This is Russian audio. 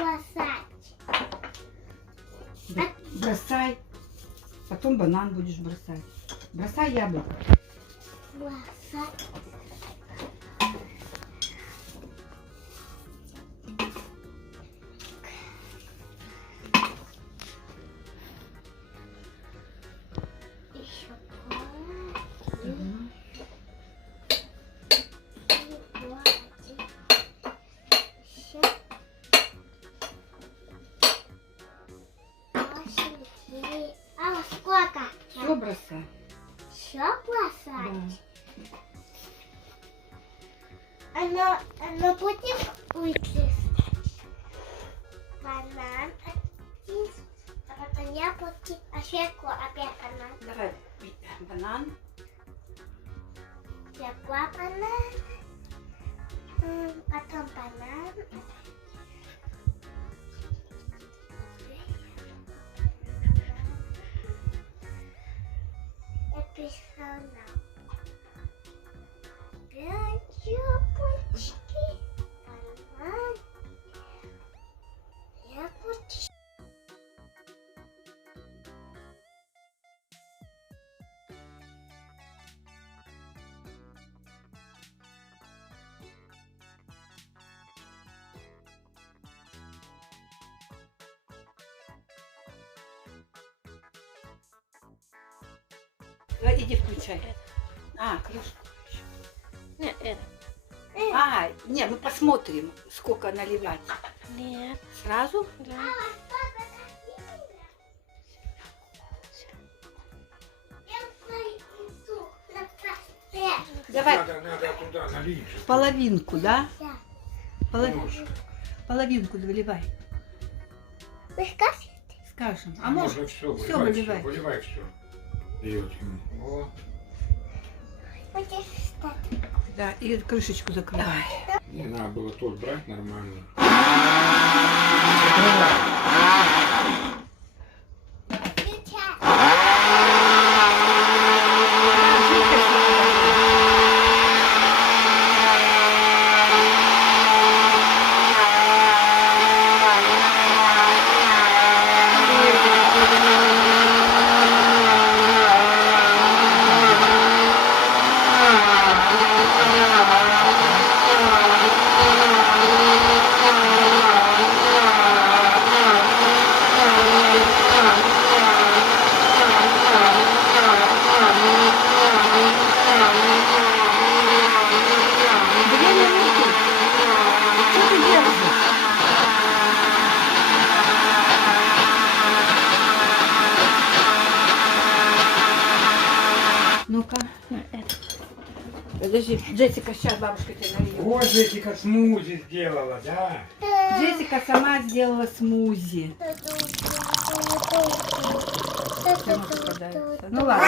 бросать. Бросай. Потом банан будешь бросать. Бросай яблоко. Бросать. Еще А сколько? Все бросай. Все бросать? Да. Оно будет уйти. Банан один, а потом яблоки, а сверху опять банан. Давай банан. Два банана, потом банан. Написано 5 яблочки, банан, яблочки. Давай, иди включай. Кружку. Нет, это. Не, мы посмотрим, сколько наливать. Нет. Сразу? Да. Давай Надо туда налить. половинку, да? Да. Половинку выливай. Вы скажете? Скажем. А Можно может, все, всё выливай, выливай. выливай все. Дает ему. О. Будешь встать. Да, и крышечку закрывай. Не надо было тот брать нормально. Включай. Ну-ка. Подожди, Джессика, сейчас бабушка тебе нальет. Вот Джессика смузи сделала, да? Джессика сама сделала смузи. Всё распадается. Ну ладно.